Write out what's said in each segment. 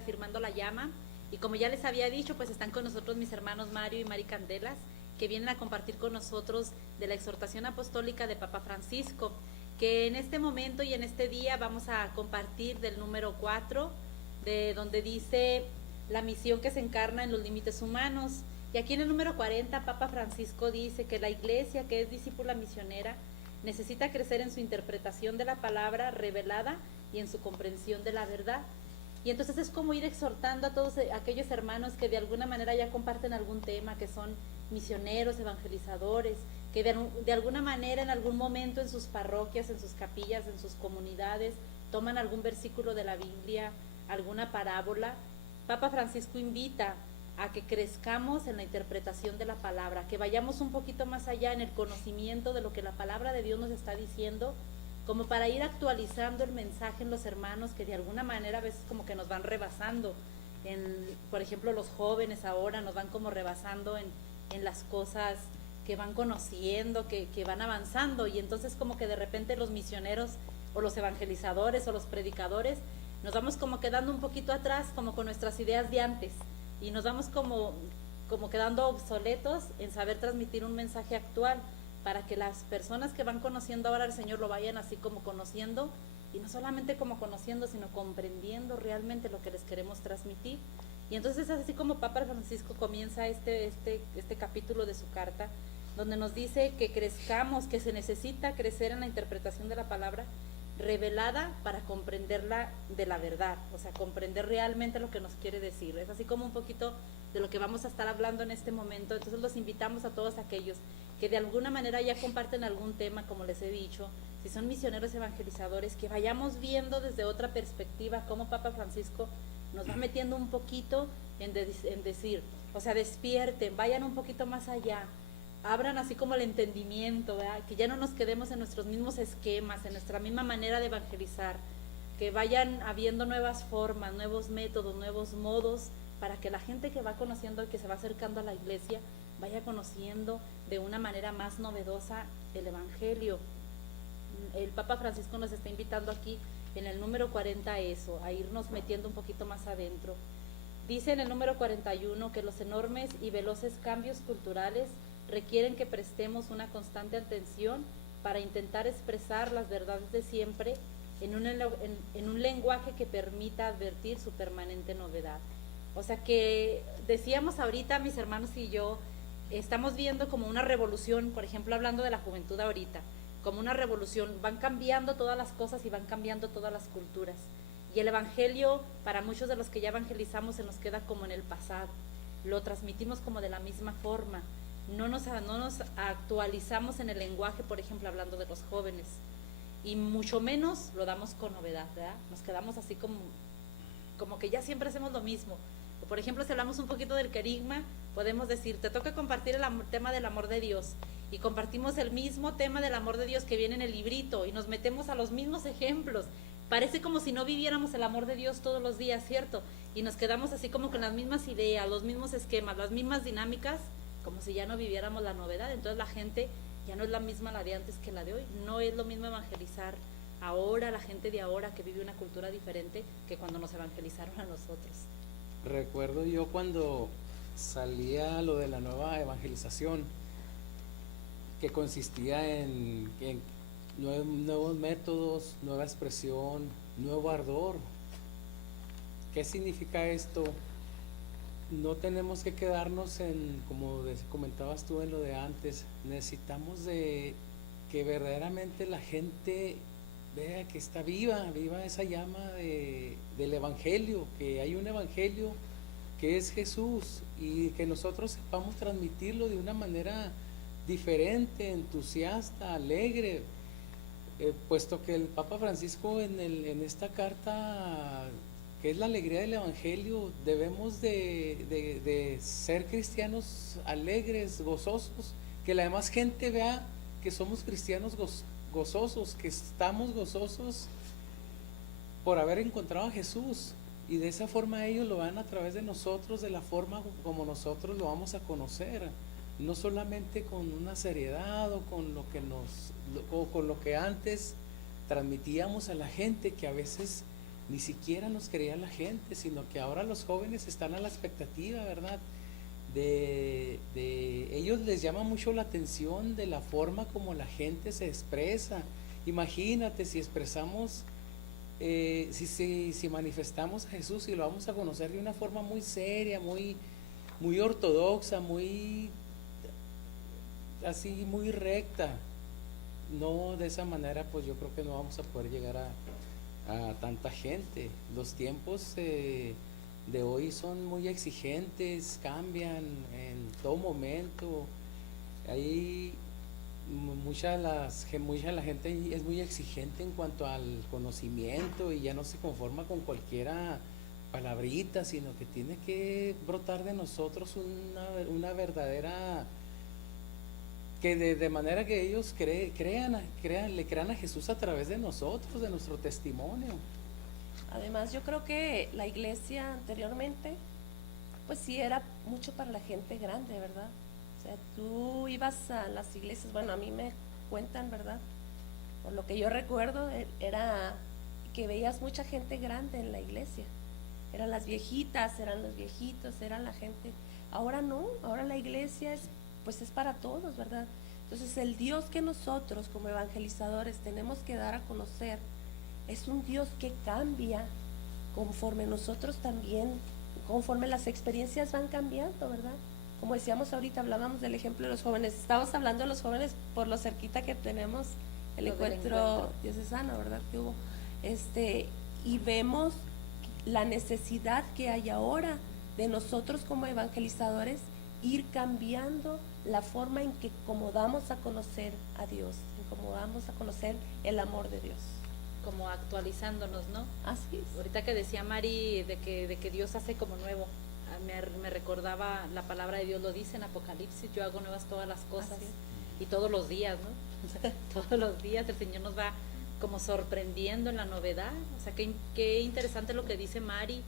Reafirmando la Llama. Y como ya les había dicho, pues están con nosotros mis hermanos Mario y Mari Candelas, que vienen a compartir con nosotros de la exhortación apostólica de Papa Francisco, que en este momento y en este día vamos a compartir del número 4, de donde dice la misión que se encarna en los límites humanos. Y aquí en el número 40, Papa Francisco dice que la Iglesia, que es discípula misionera, necesita crecer en su interpretación de la palabra revelada y en su comprensión de la verdad. Y entonces es como ir exhortando a todos aquellos hermanos que de alguna manera ya comparten algún tema, que son misioneros, evangelizadores, que de alguna manera en algún momento en sus parroquias, en sus capillas, en sus comunidades, toman algún versículo de la Biblia, alguna parábola. Papa Francisco invita a que crezcamos en la interpretación de la palabra, que vayamos un poquito más allá en el conocimiento de lo que la palabra de Dios nos está diciendo, como para ir actualizando el mensaje en los hermanos que de alguna manera a veces como que nos van rebasando. Por ejemplo, los jóvenes ahora nos van como rebasando en las cosas que van conociendo, que van avanzando, y entonces como que de repente los misioneros o los evangelizadores o los predicadores nos vamos como quedando un poquito atrás, como con nuestras ideas de antes, y nos vamos como quedando obsoletos en saber transmitir un mensaje actual, para que las personas que van conociendo ahora al Señor lo vayan así como conociendo, y no solamente como conociendo, sino comprendiendo realmente lo que les queremos transmitir. Y entonces es así como Papa Francisco comienza este capítulo de su carta, donde nos dice que crezcamos, que se necesita crecer en la interpretación de la palabra revelada para comprenderla de la verdad, o sea, comprender realmente lo que nos quiere decir. Es así como un poquito de lo que vamos a estar hablando en este momento. Entonces los invitamos a todos aquellos que de alguna manera ya comparten algún tema, como les he dicho, si son misioneros evangelizadores, que vayamos viendo desde otra perspectiva cómo Papa Francisco nos va metiendo un poquito en decir, o sea, despierten, vayan un poquito más allá, abran así como el entendimiento, ¿verdad? Que ya no nos quedemos en nuestros mismos esquemas, en nuestra misma manera de evangelizar, que vayan habiendo nuevas formas, nuevos métodos, nuevos modos, para que la gente que va conociendo y que se va acercando a la iglesia vaya conociendo de una manera más novedosa el Evangelio. El Papa Francisco nos está invitando aquí en el número 40 a eso, a irnos metiendo un poquito más adentro. Dice en el número 41 que los enormes y veloces cambios culturales requieren que prestemos una constante atención para intentar expresar las verdades de siempre en un lenguaje que permita advertir su permanente novedad. O sea que decíamos ahorita, mis hermanos y yo, estamos viendo como una revolución, por ejemplo, hablando de la juventud ahorita, como una revolución, van cambiando todas las cosas y van cambiando todas las culturas. Y el Evangelio, para muchos de los que ya evangelizamos, se nos queda como en el pasado. Lo transmitimos como de la misma forma. No nos actualizamos en el lenguaje, por ejemplo, hablando de los jóvenes. Y mucho menos lo damos con novedad, ¿verdad? Nos quedamos así como que ya siempre hacemos lo mismo. O por ejemplo, si hablamos un poquito del querigma, podemos decir, te toca compartir el tema del amor de Dios, y compartimos el mismo tema del amor de Dios que viene en el librito, y nos metemos a los mismos ejemplos. Parece como si no viviéramos el amor de Dios todos los días, ¿cierto? Y nos quedamos así como con las mismas ideas, los mismos esquemas, las mismas dinámicas, como si ya no viviéramos la novedad. Entonces la gente ya no es la misma la de antes que la de hoy. No es lo mismo evangelizar ahora, la gente de ahora que vive una cultura diferente que cuando nos evangelizaron a nosotros. Recuerdo yo cuando salía lo de la nueva evangelización, que consistía en nuevos métodos, nueva expresión, nuevo ardor. ¿Qué significa esto? No tenemos que quedarnos como comentabas tú en lo de antes, necesitamos de que verdaderamente la gente vea que está viva esa llama del Evangelio, que hay un Evangelio que es Jesús, y que nosotros sepamos transmitirlo de una manera diferente, entusiasta, alegre, puesto que el Papa Francisco en esta carta, que es la alegría del Evangelio, debemos de ser cristianos alegres, gozosos, que la demás gente vea que somos cristianos gozosos, que estamos gozosos por haber encontrado a Jesús, y de esa forma ellos lo van a través de nosotros, de la forma como nosotros lo vamos a conocer, no solamente con una seriedad o con lo que antes transmitíamos a la gente, que a veces ni siquiera nos creía la gente, sino que ahora los jóvenes están a la expectativa, ¿verdad? De ellos les llama mucho la atención de la forma como la gente se expresa. Imagínate si expresamos, si manifestamos a Jesús y lo vamos a conocer de una forma muy seria, muy ortodoxa, muy así, muy recta. No de esa manera, pues yo creo que no vamos a poder llegar a tanta gente. Los tiempos de hoy son muy exigentes, cambian en todo momento. Hay mucha la gente es muy exigente en cuanto al conocimiento y ya no se conforma con cualquiera palabrita, sino que tiene que brotar de nosotros una verdadera, que de manera que ellos le crean a Jesús a través de nosotros, de nuestro testimonio. Además, yo creo que la iglesia anteriormente, pues sí era mucho para la gente grande, ¿verdad? O sea, tú ibas a las iglesias, bueno, a mí me cuentan, ¿verdad? Por lo que yo recuerdo, era que veías mucha gente grande en la iglesia. Eran las viejitas, eran los viejitos, era la gente. Ahora no, ahora la iglesia pues es para todos, ¿verdad? Entonces el Dios que nosotros como evangelizadores tenemos que dar a conocer es un Dios que cambia conforme nosotros también, conforme las experiencias van cambiando, ¿verdad? Como decíamos ahorita, hablábamos del ejemplo de los jóvenes, estamos hablando de los jóvenes por lo cerquita que tenemos el encuentro diocesano, ¿verdad? Que hubo, y vemos la necesidad que hay ahora de nosotros como evangelizadores ir cambiando la forma en que como damos a conocer a Dios, en cómo damos a conocer el amor de Dios. Como actualizándonos, ¿no? Así es. Ahorita que decía Mari de que Dios hace como nuevo, me recordaba la palabra de Dios, lo dice en Apocalipsis, yo hago nuevas todas las cosas, y todos los días, ¿no? Todos los días el Señor nos va como sorprendiendo en la novedad. O sea, qué interesante lo que dice Mari.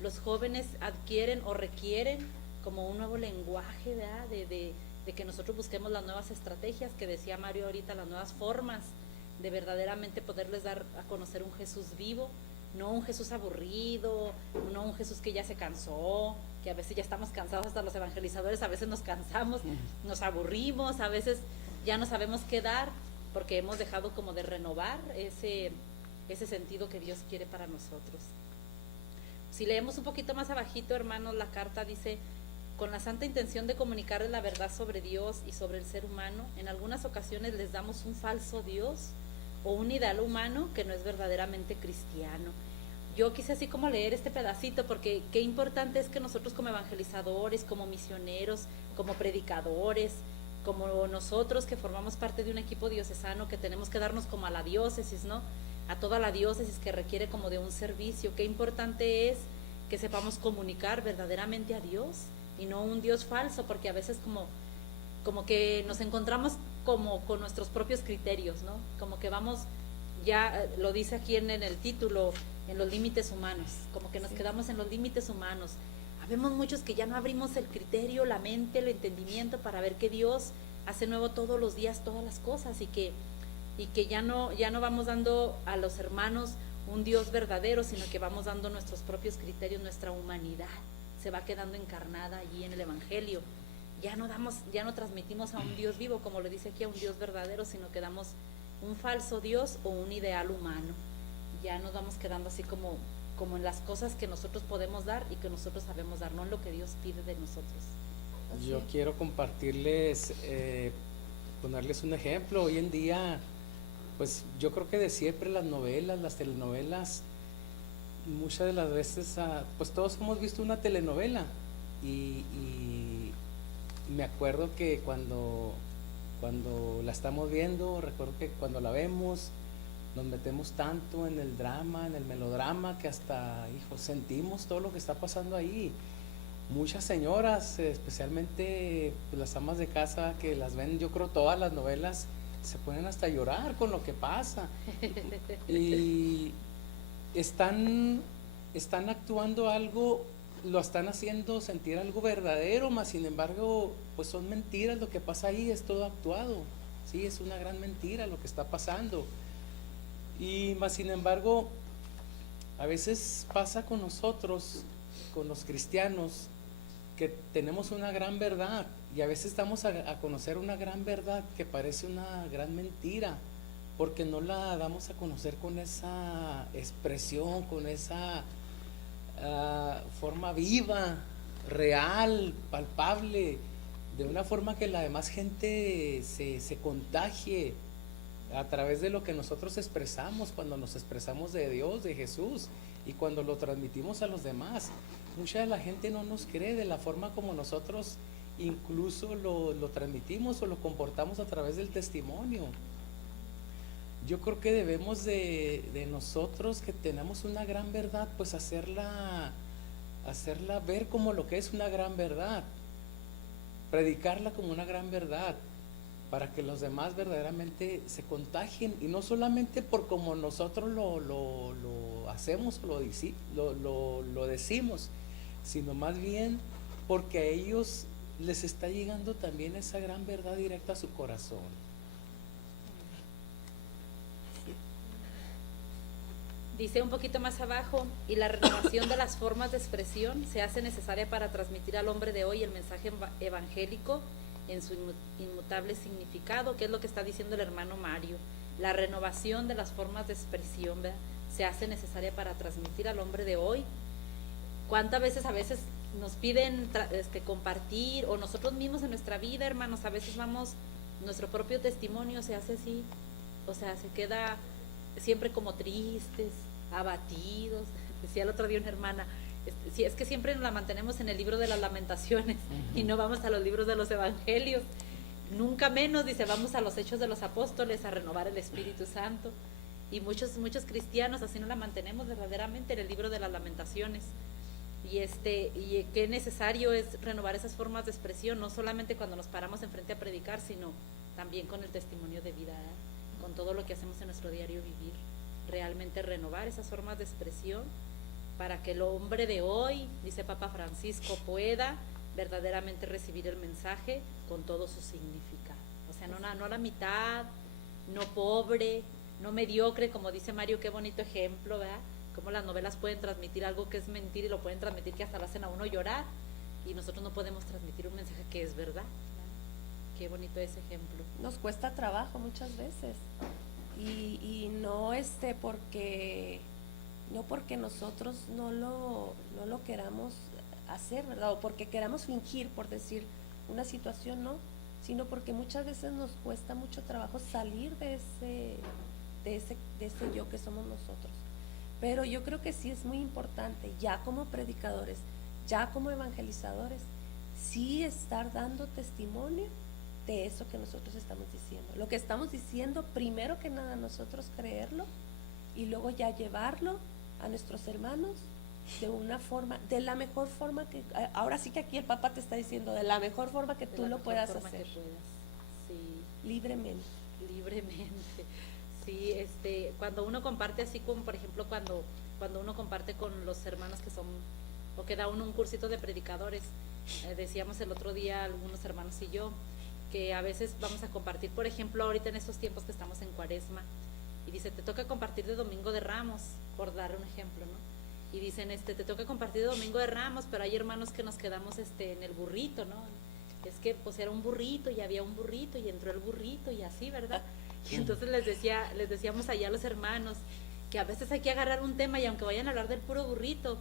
Los jóvenes adquieren o requieren como un nuevo lenguaje, ¿verdad? De que nosotros busquemos las nuevas estrategias que decía Mario ahorita, las nuevas formas de verdaderamente poderles dar a conocer un Jesús vivo, no un Jesús aburrido, no un Jesús que ya se cansó, que a veces ya estamos cansados, hasta los evangelizadores a veces nos cansamos, nos aburrimos, a veces ya no sabemos qué dar, porque hemos dejado como de renovar ese sentido que Dios quiere para nosotros. Si leemos un poquito más abajito, hermanos, la carta dice: con la santa intención de comunicarles la verdad sobre Dios y sobre el ser humano, en algunas ocasiones les damos un falso Dios o un ideal humano que no es verdaderamente cristiano. Yo quise así como leer este pedacito porque qué importante es que nosotros como evangelizadores, como misioneros, como predicadores, como nosotros que formamos parte de un equipo diocesano, que tenemos que darnos como a la diócesis, ¿no? A toda la diócesis que requiere como de un servicio. Qué importante es que sepamos comunicar verdaderamente a Dios y no un Dios falso, porque a veces como que nos encontramos como con nuestros propios criterios, ¿no? Como que vamos, ya lo dice aquí en el título, en los límites humanos, como que nos quedamos en los límites humanos. Habemos muchos que ya no abrimos el criterio, la mente, el entendimiento para ver que Dios hace nuevo todos los días todas las cosas y que ya no vamos dando a los hermanos un Dios verdadero, sino que vamos dando nuestros propios criterios, nuestra humanidad se va quedando encarnada allí en el Evangelio. Ya no transmitimos a un Dios vivo, como le dice aquí, a un Dios verdadero, sino que damos un falso Dios o un ideal humano. Ya nos vamos quedando así como en las cosas que nosotros podemos dar y que nosotros sabemos dar, no en lo que Dios pide de nosotros. Yo quiero compartirles, ponerles un ejemplo. Hoy en día, pues yo creo que de siempre las novelas, las telenovelas, muchas de las veces, pues todos hemos visto una telenovela y me acuerdo que cuando la estamos viendo, recuerdo que cuando la vemos nos metemos tanto en el drama, en el melodrama, que hasta, sentimos todo lo que está pasando ahí. Muchas señoras, especialmente pues, las amas de casa que las ven, yo creo todas las novelas, se ponen hasta a llorar con lo que pasa. Y están actuando algo, lo están haciendo sentir algo verdadero, mas sin embargo, pues son mentiras, lo que pasa ahí es todo actuado, sí, es una gran mentira lo que está pasando. Y más sin embargo, A veces pasa con nosotros, con los cristianos, que tenemos una gran verdad y a veces damos a conocer una gran verdad que parece una gran mentira, porque no la damos a conocer con esa expresión, con esa forma viva, real, palpable, de una forma que la demás gente se contagie a través de lo que nosotros expresamos, cuando nos expresamos de Dios, de Jesús, y cuando lo transmitimos a los demás. Mucha de la gente no nos cree de la forma como nosotros incluso lo transmitimos o lo comportamos a través del testimonio. Yo creo que debemos de nosotros, que tenemos una gran verdad, pues hacerla ver como lo que es una gran verdad, predicarla como una gran verdad, para que los demás verdaderamente se contagien, y no solamente por como nosotros lo hacemos o lo decimos, sino más bien porque a ellos les está llegando también esa gran verdad directa a su corazón. Dice un poquito más abajo, y la renovación de las formas de expresión se hace necesaria para transmitir al hombre de hoy el mensaje evangélico en su inmutable significado, que es lo que está diciendo el hermano Mario. La renovación de las formas de expresión, ¿verdad?, se hace necesaria para transmitir al hombre de hoy. ¿Cuántas veces a veces nos piden compartir, o nosotros mismos en nuestra vida, hermanos, a veces nuestro propio testimonio se hace así, o sea, se queda siempre como tristes, abatidos? Decía el otro día una hermana, si es que siempre nos la mantenemos en el libro de las Lamentaciones y no vamos a los libros de los Evangelios, nunca menos, dice, vamos a los Hechos de los Apóstoles a renovar el Espíritu Santo, y muchos cristianos así no la mantenemos verdaderamente en el libro de las Lamentaciones. Y qué necesario es renovar esas formas de expresión, no solamente cuando nos paramos enfrente a predicar, sino también con el testimonio de vida, con todo lo que hacemos en nuestro diario vivir, realmente renovar esas formas de expresión para que el hombre de hoy, dice Papa Francisco, pueda verdaderamente recibir el mensaje con todo su significado. O sea, no la mitad, no pobre, no mediocre, como dice Mario, qué bonito ejemplo, ¿verdad? Cómo las novelas pueden transmitir algo que es mentira y lo pueden transmitir que hasta lo hacen a uno llorar, y nosotros no podemos transmitir un mensaje que es verdad. Qué bonito ese ejemplo. Nos cuesta trabajo muchas veces, y no porque nosotros no lo queramos hacer, ¿verdad? O porque queramos fingir, por decir una situación, no, sino porque muchas veces nos cuesta mucho trabajo salir de ese yo que somos nosotros. Pero yo creo que sí es muy importante, ya como predicadores, ya como evangelizadores, sí estar dando testimonio de eso que nosotros estamos diciendo. Lo que estamos diciendo, primero que nada nosotros creerlo, y luego ya llevarlo a nuestros hermanos de una forma, de la mejor forma que, ahora sí que aquí el Papa te está diciendo, de la mejor forma que tú lo puedas hacer. Sí. Libremente. Sí, cuando uno comparte así como, por ejemplo, cuando uno comparte con los hermanos que son, o que da uno un cursito de predicadores, decíamos el otro día algunos hermanos y yo, que a veces vamos a compartir, por ejemplo, ahorita en estos tiempos que estamos en Cuaresma, y dice, te toca compartir de Domingo de Ramos, por dar un ejemplo, ¿no? Y dicen, te toca compartir de Domingo de Ramos, pero hay hermanos que nos quedamos en el burrito, ¿no? Es que pues era un burrito y había un burrito y entró el burrito y así, ¿verdad? Y entonces les decíamos allá a los hermanos que a veces hay que agarrar un tema, y aunque vayan a hablar del puro burrito,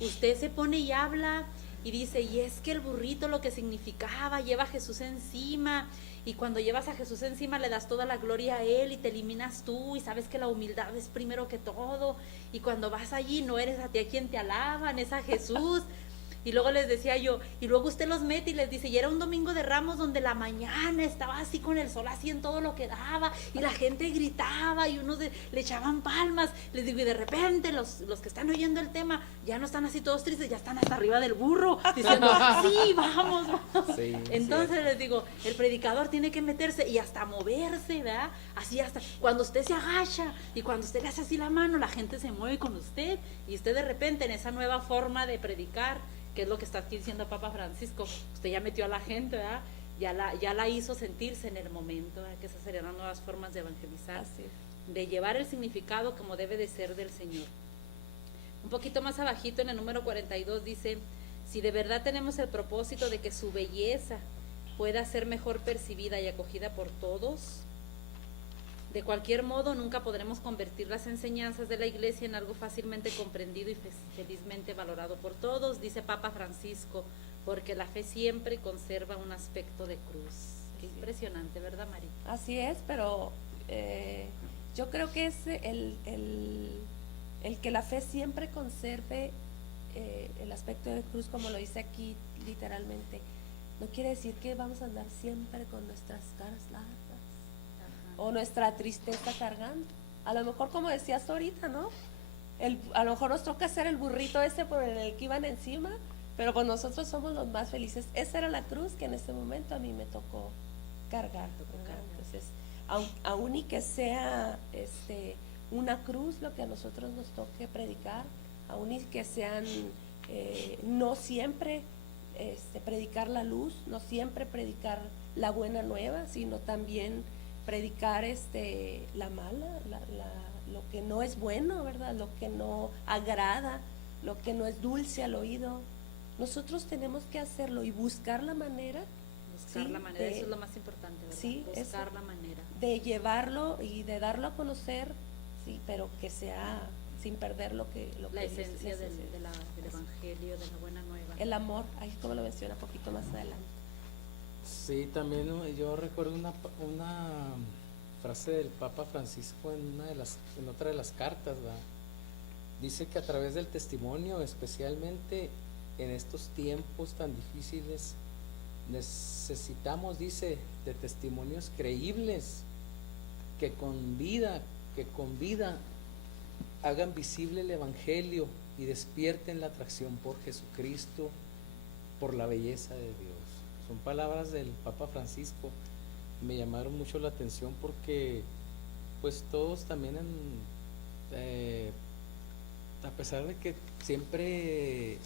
usted se pone y habla y dice, y es que el burrito lo que significaba, lleva a Jesús encima, y cuando llevas a Jesús encima le das toda la gloria a Él y te eliminas tú, y sabes que la humildad es primero que todo, y cuando vas allí no eres a ti a quien te alaban, es a Jesús. Y luego les decía yo, y luego usted los mete y les dice, y era un Domingo de Ramos donde la mañana estaba así con el sol así en todo lo que daba, y la gente gritaba y unos le echaban palmas. Les digo, y de repente los que están oyendo el tema ya no están así todos tristes, ya están hasta arriba del burro diciendo, sí, vamos. Sí, entonces sí. les digo, el predicador tiene que meterse y hasta moverse, ¿verdad? Así hasta cuando usted se agacha y cuando usted le hace así la mano, la gente se mueve con usted, y usted de repente en esa nueva forma de predicar, que es lo que está aquí diciendo Papa Francisco, usted ya metió a la gente, ¿verdad? Ya la hizo sentirse en el momento, ¿verdad? Que esas serían las nuevas formas de evangelizar, Así es. de llevar el significado como debe de ser del Señor. Un poquito más abajito en el número 42 dice, si de verdad tenemos el propósito de que su belleza pueda ser mejor percibida y acogida por todos, de cualquier modo nunca podremos convertir las enseñanzas de la Iglesia en algo fácilmente comprendido y felizmente valorado por todos, dice Papa Francisco, porque la fe siempre conserva un aspecto de cruz. Qué impresionante, ¿verdad, Mari? Así es, pero yo creo que es el que la fe siempre conserve el aspecto de cruz, como lo dice aquí literalmente, no quiere decir que vamos a andar siempre con nuestras caras largas o nuestra tristeza cargando. A lo mejor, como decías ahorita, ¿no? A lo mejor nos toca hacer el burrito ese por el que iban encima, pero pues nosotros somos los más felices. Esa era la cruz que en ese momento a mí me tocó cargar, ¿verdad? Entonces, aún y que sea una cruz lo que a nosotros nos toque predicar, aún y que sean no siempre predicar la luz, no siempre predicar la buena nueva, sino también predicar la mala, lo que no es bueno, ¿verdad? Lo que no agrada, lo que no es dulce al oído. Nosotros tenemos que hacerlo y buscar la manera. Buscar la manera, eso es lo más importante, ¿verdad? Sí, buscar la manera. De llevarlo y de darlo a conocer, sí, pero que sea sin perder la esencia del Evangelio, de la buena nueva. El amor, ahí como lo menciona un poquito más adelante. Sí, también yo recuerdo una frase del Papa Francisco en otra de las cartas, ¿verdad? Dice que a través del testimonio, especialmente en estos tiempos tan difíciles, necesitamos, dice, de testimonios creíbles que con vida hagan visible el Evangelio y despierten la atracción por Jesucristo, por la belleza de Dios. Son palabras del Papa Francisco, me llamaron mucho la atención porque pues todos también a pesar de que siempre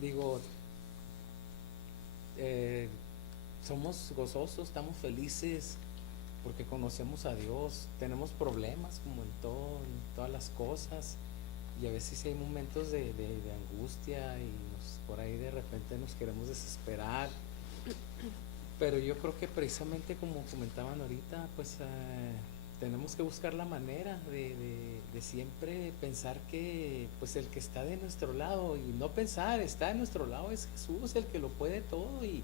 digo somos gozosos, estamos felices porque conocemos a Dios, tenemos problemas como en todas las cosas, y a veces hay momentos de angustia y por ahí de repente nos queremos desesperar, pero yo creo que precisamente como comentaban ahorita, pues tenemos que buscar la manera de siempre pensar que pues el que está de nuestro lado, y no pensar, está de nuestro lado es Jesús, el que lo puede todo, y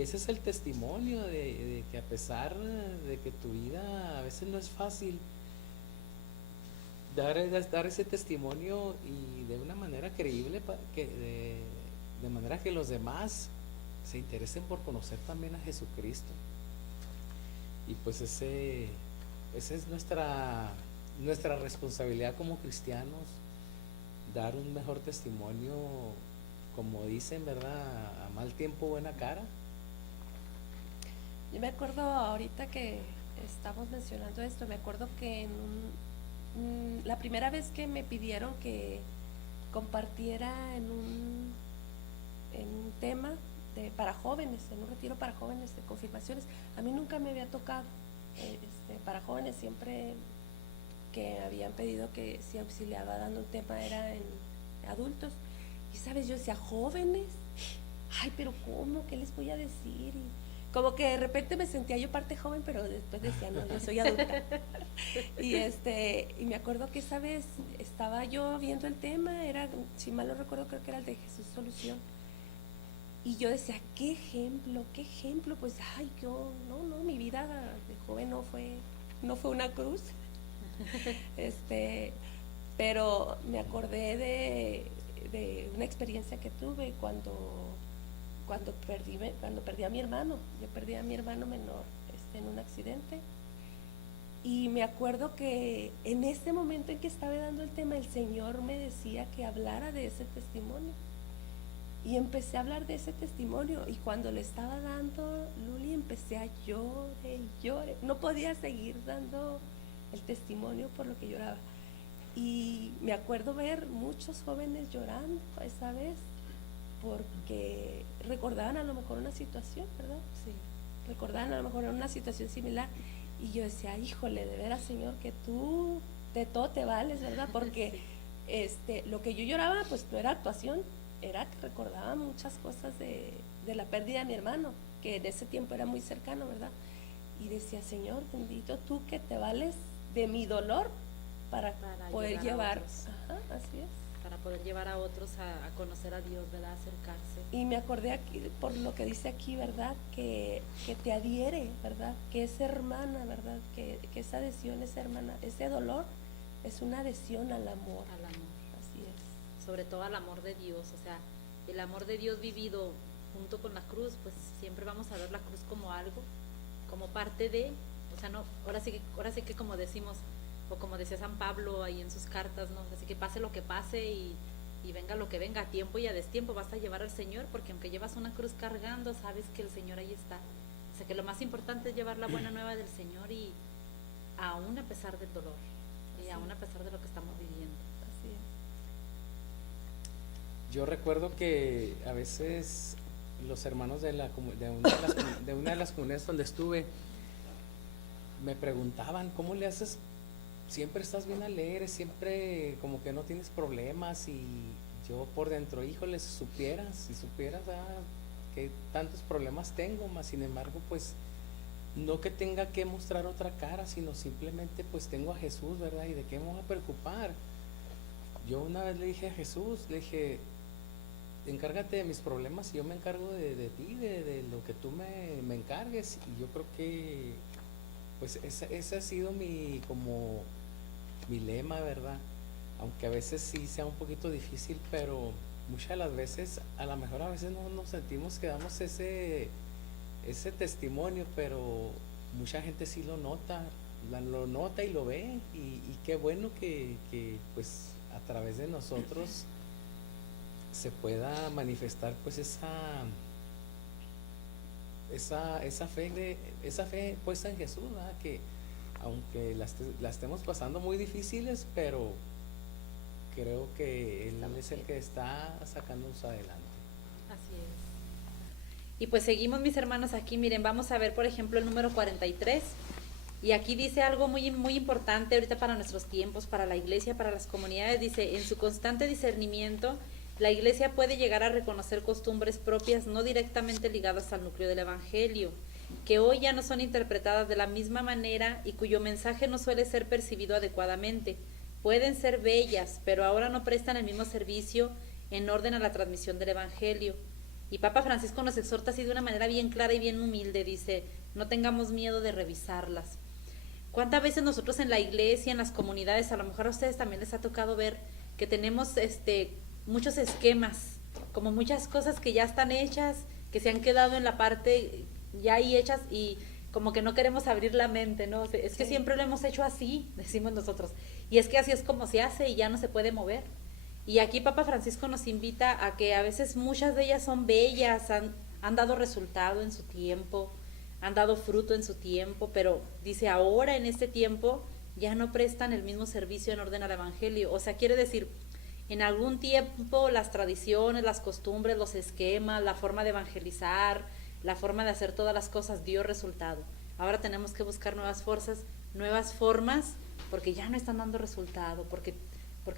ese es el testimonio de que a pesar de que tu vida a veces no es fácil, dar ese testimonio y de una manera creíble, de manera que los demás se interesen por conocer también a Jesucristo. Y pues esa es nuestra responsabilidad como cristianos, dar un mejor testimonio, como dicen, ¿verdad? A mal tiempo, buena cara. Yo me acuerdo ahorita que estamos mencionando esto, me acuerdo que la primera vez que me pidieron que compartiera en un tema para jóvenes, en un retiro para jóvenes de confirmaciones, a mí nunca me había tocado. Para jóvenes siempre que habían pedido que si auxiliaba dando un tema era en adultos, y sabes, yo decía, jóvenes, ay, pero ¿cómo? ¿Qué les voy a decir? Y como que de repente me sentía yo parte joven, pero después decía, no, yo soy adulta. Y me acuerdo que esa vez estaba yo viendo el tema, era, si mal no recuerdo, creo que era el de Jesús Solución, y yo decía, qué ejemplo, pues, ay, yo, no, mi vida de joven no fue una cruz. Pero me acordé de una experiencia que tuve cuando perdí a mi hermano. Yo perdí a mi hermano menor en un accidente, y me acuerdo que en ese momento en que estaba dando el tema, el Señor me decía que hablara de ese testimonio, y empecé a hablar de ese testimonio, y cuando le estaba dando, Luli, empecé a llorar, no podía seguir dando el testimonio por lo que lloraba, y me acuerdo ver muchos jóvenes llorando esa vez porque recordaban a lo mejor una situación, ¿verdad? Sí. Recordaban a lo mejor una situación similar, y yo decía, híjole, de veras, Señor, que tú de todo te vales, ¿verdad? Porque lo que yo lloraba, pues no era actuación, era que recordaba muchas cosas de la pérdida de mi hermano, que en ese tiempo era muy cercano, ¿verdad? Y decía, Señor, bendito tú que te vales de mi dolor para poder ayudar a llevar. otros. Ajá, así es. Para poder llevar a otros a conocer a Dios, ¿verdad? Acercarse. Y me acordé aquí, por lo que dice aquí, ¿verdad? Que te adhiere, ¿verdad? Que es hermana, ¿verdad? Que esa adhesión es hermana, ese dolor es una adhesión al amor. Al amor. Así es. Sobre todo al amor de Dios, o sea, el amor de Dios vivido junto con la cruz, pues siempre vamos a ver la cruz como algo, como parte de, o sea, no, ahora sí que como decimos, o como decía San Pablo ahí en sus cartas, ¿no? Así que pase lo que pase y venga lo que venga, a tiempo y a destiempo vas a llevar al Señor, porque aunque llevas una cruz cargando, sabes que el Señor ahí está. O sea, que lo más importante es llevar la buena nueva del Señor y aún a pesar del dolor, y aún a pesar de lo que estamos viviendo. Así es. Yo recuerdo que a veces los hermanos de una de las comunidades donde estuve me preguntaban, ¿cómo le haces? Siempre estás bien alegre, siempre como que no tienes problemas, y yo por dentro, híjole, si supieras que tantos problemas tengo, más sin embargo, pues no que tenga que mostrar otra cara, sino simplemente pues tengo a Jesús, ¿verdad? ¿Y de qué me voy a preocupar? Yo una vez le dije a Jesús, le dije, encárgate de mis problemas y yo me encargo de ti, de lo que tú me encargues. Y yo creo que pues ese ha sido mi lema, ¿verdad? Aunque a veces sí sea un poquito difícil, pero muchas de las veces, a lo mejor a veces no nos sentimos que damos ese testimonio, pero mucha gente sí lo nota, lo nota y lo ve, y qué bueno que pues a través de nosotros se pueda manifestar pues esa fe puesta en Jesús, ¿verdad? Que aunque la estemos pasando muy difíciles, pero creo que Él es el que está sacándonos adelante. Así es. Y pues seguimos, mis hermanos, aquí, miren, vamos a ver, por ejemplo, el número 43. Y aquí dice algo muy, muy importante ahorita para nuestros tiempos, para la iglesia, para las comunidades. Dice, en su constante discernimiento, la iglesia puede llegar a reconocer costumbres propias no directamente ligadas al núcleo del evangelio, que hoy ya no son interpretadas de la misma manera y cuyo mensaje no suele ser percibido adecuadamente. Pueden ser bellas, pero ahora no prestan el mismo servicio en orden a la transmisión del evangelio. Y Papa Francisco nos exhorta así de una manera bien clara y bien humilde, dice, no tengamos miedo de revisarlas. ¿Cuántas veces nosotros en la iglesia, en las comunidades, a lo mejor a ustedes también les ha tocado ver que tenemos muchos esquemas, como muchas cosas que ya están hechas, que se han quedado en la parte ya ahí hechas y como que no queremos abrir la mente, ¿no? Es que siempre lo hemos hecho así, decimos nosotros, y es que así es como se hace y ya no se puede mover. Y aquí Papa Francisco nos invita a que a veces muchas de ellas son bellas, han dado resultado en su tiempo, han dado fruto en su tiempo, pero dice ahora en este tiempo ya no prestan el mismo servicio en orden al evangelio. O sea, quiere decir, en algún tiempo las tradiciones, las costumbres, los esquemas, la forma de evangelizar, la forma de hacer todas las cosas dio resultado. Ahora tenemos que buscar nuevas fuerzas, nuevas formas, porque ya no están dando resultado, porque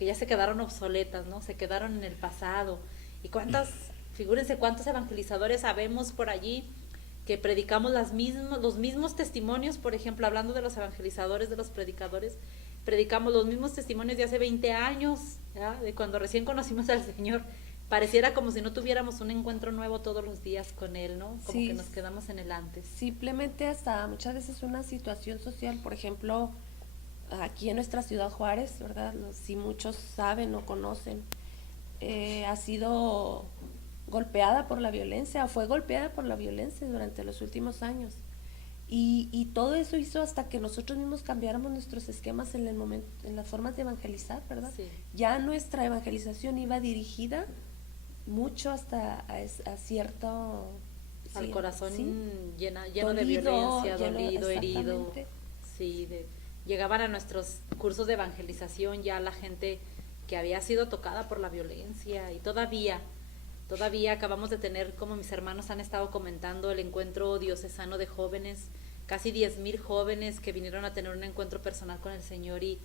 ya se quedaron obsoletas, ¿no? Se quedaron en el pasado. Y figúrense cuántos evangelizadores sabemos por allí que predicamos los mismos testimonios, por ejemplo, hablando de los evangelizadores, de los predicadores, predicamos los mismos testimonios de hace 20 años, ¿ya? De cuando recién conocimos al Señor. Pareciera como si no tuviéramos un encuentro nuevo todos los días con Él, ¿no? Como sí, que nos quedamos en el antes. Simplemente hasta muchas veces una situación social, por ejemplo, aquí en nuestra ciudad Juárez, ¿verdad? Si muchos saben o conocen, ha sido golpeada por la violencia, o fue golpeada por la violencia durante los últimos años. Y todo eso hizo hasta que nosotros mismos cambiáramos nuestros esquemas en el momento, en las formas de evangelizar, ¿verdad? Sí. Ya nuestra evangelización iba dirigida mucho hasta a cierto... Al sí, corazón sí, lleno dolido, de violencia, lleno, dolido, herido. exactamente. Sí, llegaban a nuestros cursos de evangelización ya la gente que había sido tocada por la violencia, y todavía acabamos de tener, como mis hermanos han estado comentando, el encuentro diocesano de jóvenes, casi 10,000 jóvenes que vinieron a tener un encuentro personal con el Señor, y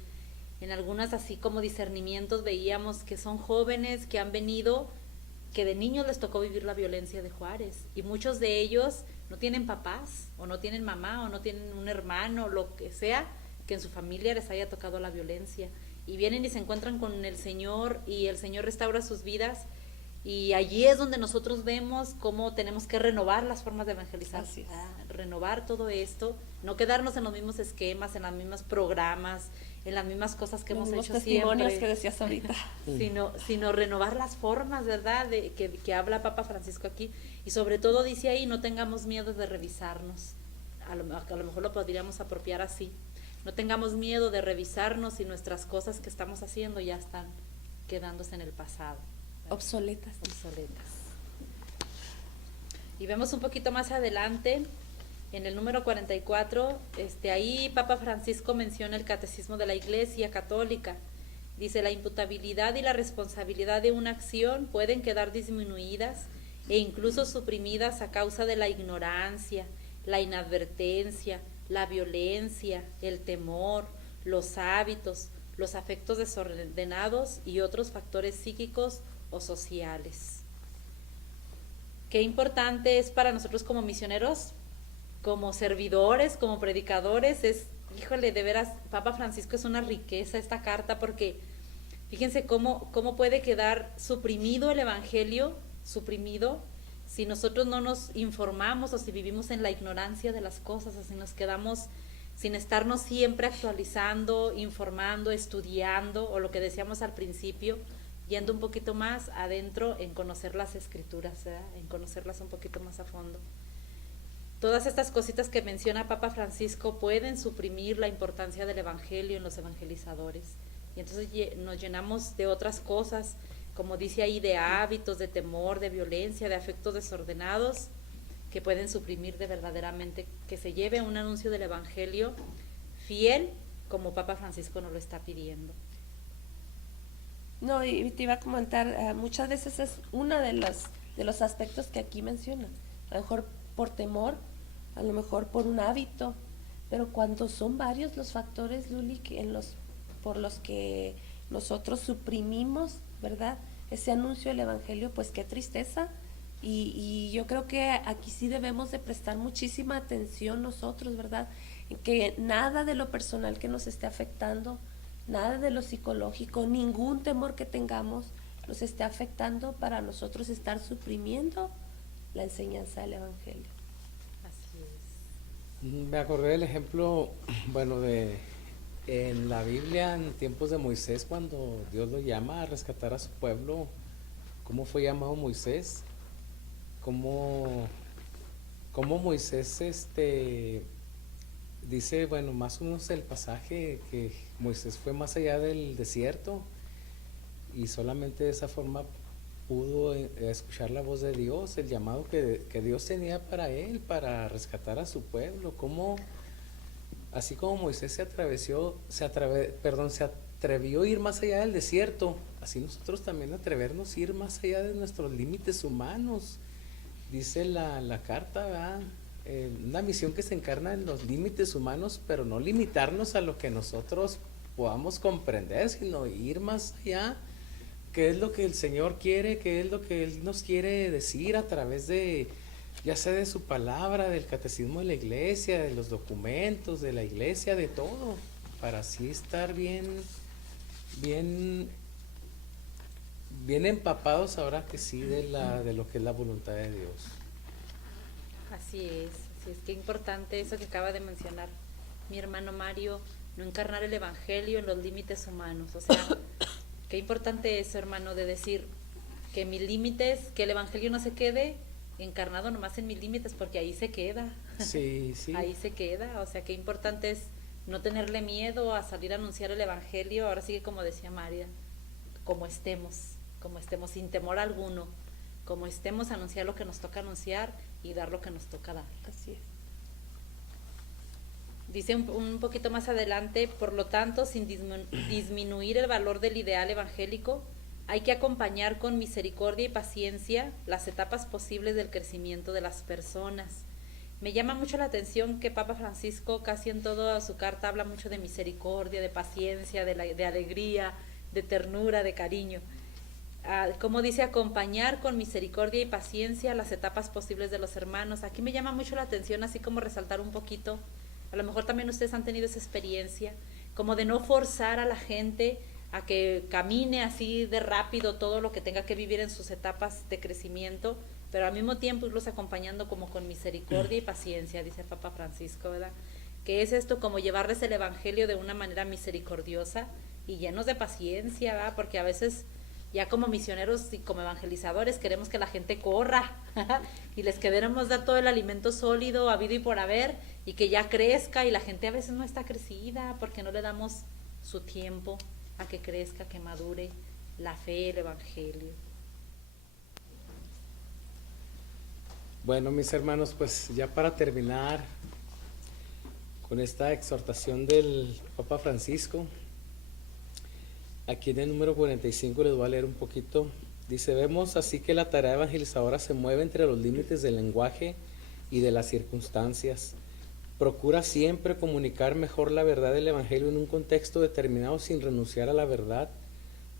en algunas así como discernimientos veíamos que son jóvenes que han venido, que de niños les tocó vivir la violencia de Juárez, y muchos de ellos no tienen papás, o no tienen mamá, o no tienen un hermano, lo que sea, que en su familia les haya tocado la violencia, y vienen y se encuentran con el Señor, y el Señor restaura sus vidas, y allí es donde nosotros vemos cómo tenemos que renovar las formas de evangelizar, Así es. renovar todo esto, no quedarnos en los mismos esquemas, en los mismos programas, en las mismas cosas que Los hemos mismos hecho testimonios siempre, que decías ahorita. sino renovar las formas, ¿verdad?, de que habla Papa Francisco aquí, y sobre todo dice ahí, no tengamos miedo de revisarnos, a lo mejor lo podríamos apropiar así, no tengamos miedo de revisarnos si nuestras cosas que estamos haciendo ya están quedándose en el pasado. Obsoletas. Obsoletas. Y vemos un poquito más adelante, en el número 44, ahí Papa Francisco menciona el catecismo de la Iglesia Católica. Dice, la imputabilidad y la responsabilidad de una acción pueden quedar disminuidas e incluso suprimidas a causa de la ignorancia, la inadvertencia, la violencia, el temor, los hábitos, los afectos desordenados y otros factores psíquicos o sociales. Qué importante es para nosotros como misioneros, como servidores, como predicadores, híjole, de veras, Papa Francisco es una riqueza esta carta, porque fíjense cómo puede quedar suprimido el evangelio, suprimido, si nosotros no nos informamos o si vivimos en la ignorancia de las cosas, o si nos quedamos sin estarnos siempre actualizando, informando, estudiando, o lo que decíamos al principio, yendo un poquito más adentro en conocer las escrituras, ¿verdad?, en conocerlas un poquito más a fondo. Todas estas cositas que menciona Papa Francisco pueden suprimir la importancia del evangelio en los evangelizadores. Y entonces nos llenamos de otras cosas, como dice ahí, de hábitos, de temor, de violencia, de afectos desordenados, que pueden suprimir de verdaderamente que se lleve un anuncio del evangelio fiel, como Papa Francisco nos lo está pidiendo. No, y te iba a comentar, muchas veces es uno de los aspectos que aquí menciona. A lo mejor por temor, a lo mejor por un hábito, pero cuando son varios los factores, Luli, por los que nosotros suprimimos, ¿verdad?, ese anuncio del evangelio, pues qué tristeza. Y yo creo que aquí sí debemos de prestar muchísima atención nosotros, ¿verdad?, en que nada de lo personal que nos esté afectando, nada de lo psicológico, ningún temor que tengamos nos esté afectando para nosotros estar suprimiendo la enseñanza del evangelio. Así es. Me acordé del ejemplo, bueno, en la Biblia, en tiempos de Moisés, cuando Dios lo llama a rescatar a su pueblo, ¿cómo fue llamado Moisés? ¿Cómo Moisés dice, bueno, más o menos el pasaje, que Moisés fue más allá del desierto y solamente de esa forma pudo escuchar la voz de Dios, el llamado que Dios tenía para él, para rescatar a su pueblo? Como así como Moisés se atrevió a ir más allá del desierto, así nosotros también atrevernos a ir más allá de nuestros límites humanos. Dice la carta, ¿verdad?, una misión que se encarna en los límites humanos, pero no limitarnos a lo que nosotros podamos comprender, sino ir más allá. ¿Qué es lo que el Señor quiere? ¿Qué es lo que Él nos quiere decir a través de, ya sea de su palabra, del catecismo de la iglesia, de los documentos de la iglesia, de todo, para así estar bien empapados ahora que sí de lo que es la voluntad de Dios? Así es, qué importante eso que acaba de mencionar mi hermano Mario, no encarnar el evangelio en los límites humanos. O sea, qué importante eso, hermano, de decir que mis límites, que el evangelio no se quede encarnado nomás en mis límites, porque ahí se queda. Sí. Ahí se queda. O sea, qué importante es no tenerle miedo a salir a anunciar el evangelio. Ahora sí que, como decía María, como estemos, sin temor alguno, como estemos, anunciar lo que nos toca anunciar y dar lo que nos toca dar. Así es. Dice un poquito más adelante, por lo tanto, sin disminuir el valor del ideal evangélico, hay que acompañar con misericordia y paciencia las etapas posibles del crecimiento de las personas, Me llama mucho la atención que Papa Francisco casi en toda su carta habla mucho de misericordia, de paciencia, de alegría, de ternura, de cariño. Como dice, acompañar con misericordia y paciencia las etapas posibles de los hermanos. Aquí me llama mucho la atención, así como resaltar un poquito, a lo mejor también ustedes han tenido esa experiencia, como de no forzar a la gente a que camine así de rápido todo lo que tenga que vivir en sus etapas de crecimiento, pero al mismo tiempo irlos acompañando como con misericordia y paciencia, dice Papa Francisco, ¿verdad? Que es esto, como llevarles el evangelio de una manera misericordiosa y llenos de paciencia, ¿verdad? Porque a veces ya como misioneros y como evangelizadores queremos que la gente corra y les queremos dar todo el alimento sólido, habido y por haber, y que ya crezca, y la gente a veces no está crecida porque no le damos su tiempo a que crezca, que madure la fe, el evangelio. Bueno, mis hermanos, pues ya para terminar con esta exhortación del Papa Francisco, aquí en el número 45 les voy a leer un poquito. Dice: vemos así que la tarea evangelizadora se mueve entre los límites del lenguaje y de las circunstancias. Procura siempre comunicar mejor la verdad del Evangelio en un contexto determinado sin renunciar a la verdad,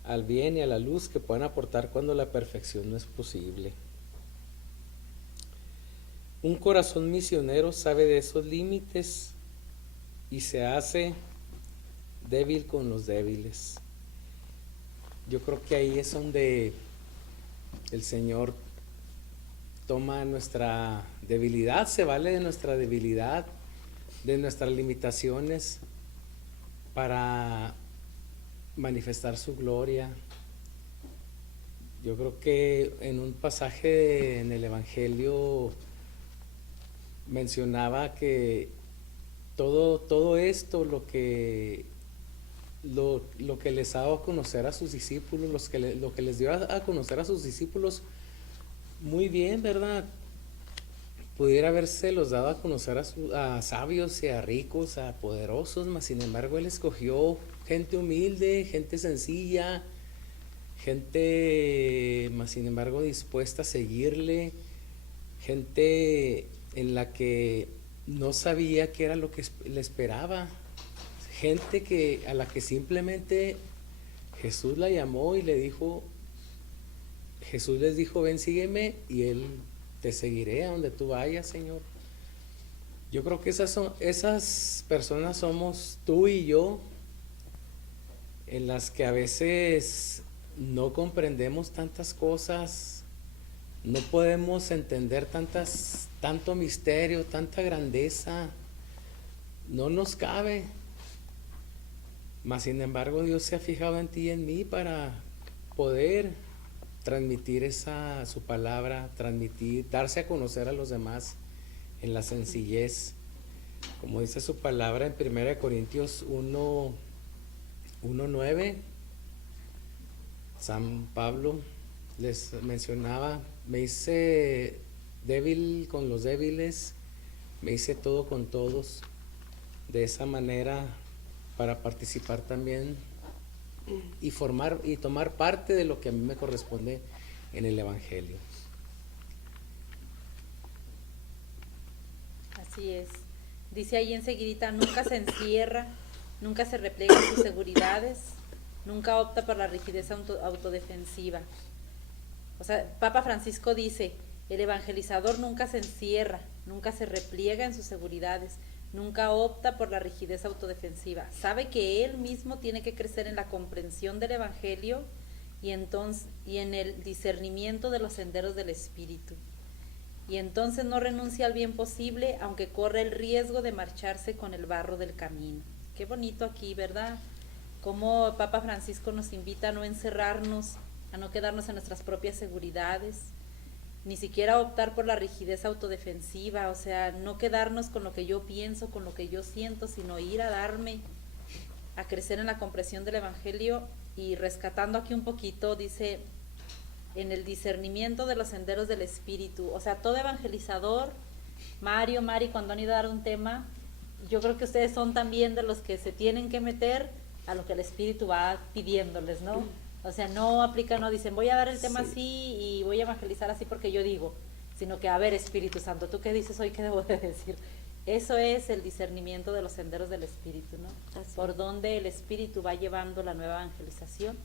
al bien y a la luz que puedan aportar cuando la perfección no es posible. Un corazón misionero sabe de esos límites y se hace débil con los débiles. Yo creo que ahí es donde el Señor toma nuestra debilidad, se vale de nuestra debilidad, de nuestras limitaciones para manifestar su gloria. Yo creo que en un pasaje en el Evangelio mencionaba que todo esto, lo que les ha dado a conocer a sus discípulos, lo que les dio a conocer a sus discípulos, muy bien, ¿verdad? Pudiera haberse los dado a conocer a sabios y a ricos, a poderosos, mas sin embargo Él escogió gente humilde, gente sencilla, gente, mas sin embargo, dispuesta a seguirle, gente en la que no sabía qué era lo que le esperaba, gente a la que simplemente Jesús la llamó y le dijo, Jesús les dijo: ven, sígueme, y Él: te seguiré a donde tú vayas, Señor. Yo creo que esas personas somos tú y yo, en las que a veces no comprendemos tantas cosas, no podemos entender tanto misterio, tanta grandeza, no nos cabe. Mas sin embargo Dios se ha fijado en ti y en mí para poder transmitir su palabra, darse a conocer a los demás en la sencillez. Como dice su palabra en 1 Corintios 1:9, San Pablo les mencionaba: me hice débil con los débiles, me hice todo con todos. De esa manera, para participar también y tomar parte de lo que a mí me corresponde en el Evangelio. Así es. Dice ahí enseguidita: nunca se encierra, nunca se repliega en sus seguridades, nunca opta por la rigidez autodefensiva. O sea, Papa Francisco dice: el evangelizador nunca se encierra, nunca se repliega en sus seguridades, nunca opta por la rigidez autodefensiva. Sabe que él mismo tiene que crecer en la comprensión del Evangelio y en el discernimiento de los senderos del Espíritu. Y entonces no renuncia al bien posible, aunque corre el riesgo de marcharse con el barro del camino. Qué bonito aquí, ¿verdad? Cómo Papa Francisco nos invita a no encerrarnos, a no quedarnos en nuestras propias seguridades, ni siquiera optar por la rigidez autodefensiva, o sea, no quedarnos con lo que yo pienso, con lo que yo siento, sino ir a crecer en la comprensión del Evangelio. Y rescatando aquí un poquito, dice: en el discernimiento de los senderos del Espíritu. O sea, todo evangelizador, Mari, cuando han ido a dar un tema, yo creo que ustedes son también de los que se tienen que meter a lo que el Espíritu va pidiéndoles, ¿no? O sea, no aplican, no dicen: voy a dar el tema así y voy a evangelizar así porque yo digo, sino que, a ver, Espíritu Santo, ¿tú qué dices hoy? ¿Qué debo de decir? Eso es el discernimiento de los senderos del Espíritu, ¿no? Así. Por donde el Espíritu va llevando la nueva evangelización.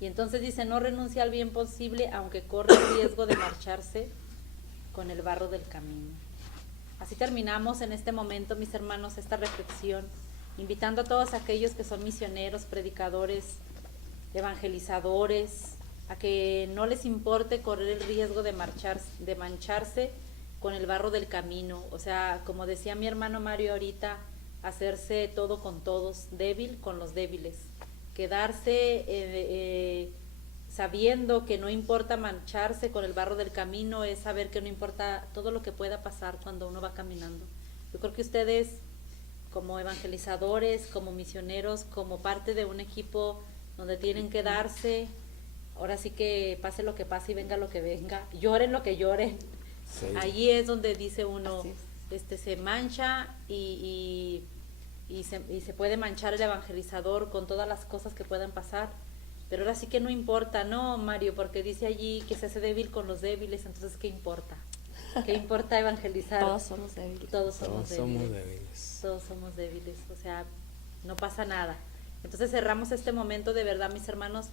Y entonces dice, no renuncia al bien posible, aunque corre el riesgo de marcharse con el barro del camino. Así terminamos en este momento, mis hermanos, esta reflexión, invitando a todos aquellos que son misioneros, predicadores, evangelizadores, a que no les importe correr el riesgo de mancharse con el barro del camino. O sea, como decía mi hermano Mario ahorita, hacerse todo con todos, débil con los débiles. Quedarse sabiendo que no importa mancharse con el barro del camino, es saber que no importa todo lo que pueda pasar cuando uno va caminando. Yo creo que ustedes, como evangelizadores, como misioneros, como parte de un equipo donde tienen que darse, ahora sí que pase lo que pase y venga lo que venga, lloren lo que lloren. Sí. Allí es donde dice uno, Así es. se mancha y se puede manchar el evangelizador con todas las cosas que puedan pasar, pero ahora sí que no importa, ¿no, Mario? Porque dice allí que se hace débil con los débiles, entonces ¿qué importa? ¿Qué importa evangelizar? Todos somos débiles. Todos somos débiles. débiles. Todos somos débiles, o sea, no pasa nada. Entonces cerramos este momento de verdad, mis hermanos,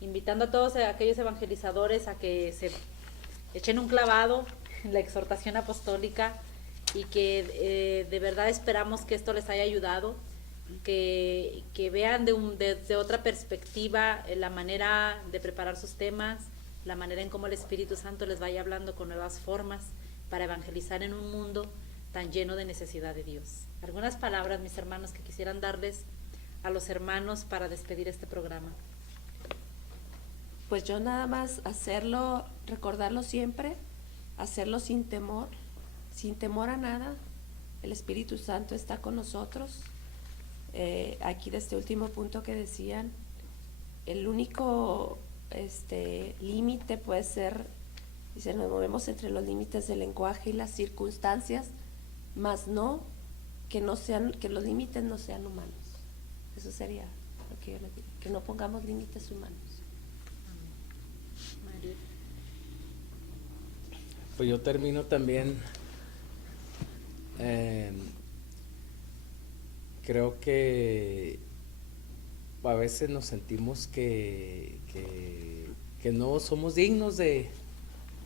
invitando a todos aquellos evangelizadores a que se echen un clavado en la exhortación apostólica y que de verdad esperamos que esto les haya ayudado, que vean de otra perspectiva la manera de preparar sus temas, la manera en cómo el Espíritu Santo les vaya hablando con nuevas formas para evangelizar en un mundo tan lleno de necesidad de Dios. Algunas palabras, mis hermanos, que quisieran darles a los hermanos para despedir este programa. Pues yo nada más hacerlo, recordarlo siempre, hacerlo sin temor a nada. El Espíritu Santo está con nosotros. Aquí de este último punto que decían, el único límite puede ser, dice, nos movemos entre los límites del lenguaje y las circunstancias, más no que los límites no sean humanos. Eso sería lo que yo les diría, que no pongamos límites humanos. Mario. Pues yo termino también, creo que a veces nos sentimos que no somos dignos de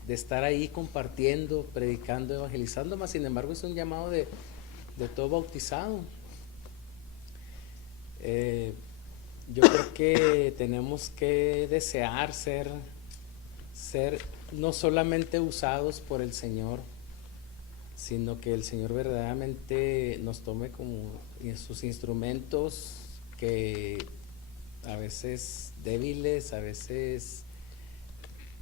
estar ahí compartiendo, predicando, evangelizando, más sin embargo es un llamado de todo bautizado. Yo creo que tenemos que desear ser no solamente usados por el Señor, sino que el Señor verdaderamente nos tome como sus instrumentos, que a veces débiles, a veces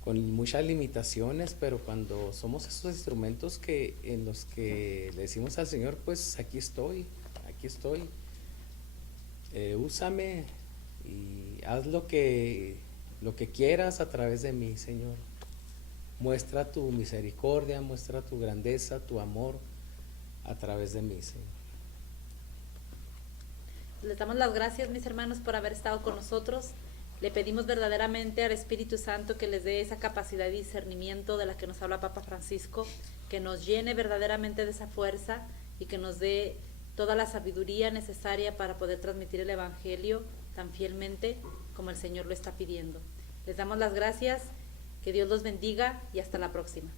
con muchas limitaciones, pero cuando somos esos instrumentos en los que le decimos al Señor, pues aquí estoy, úsame y haz lo que quieras a través de mí, Señor. Muestra tu misericordia, muestra tu grandeza, tu amor a través de mí, Señor. Les damos las gracias, mis hermanos, por haber estado con nosotros. Le pedimos verdaderamente al Espíritu Santo que les dé esa capacidad de discernimiento de la que nos habla Papa Francisco, que nos llene verdaderamente de esa fuerza y que nos dé toda la sabiduría necesaria para poder transmitir el Evangelio tan fielmente como el Señor lo está pidiendo. Les damos las gracias, que Dios los bendiga y hasta la próxima.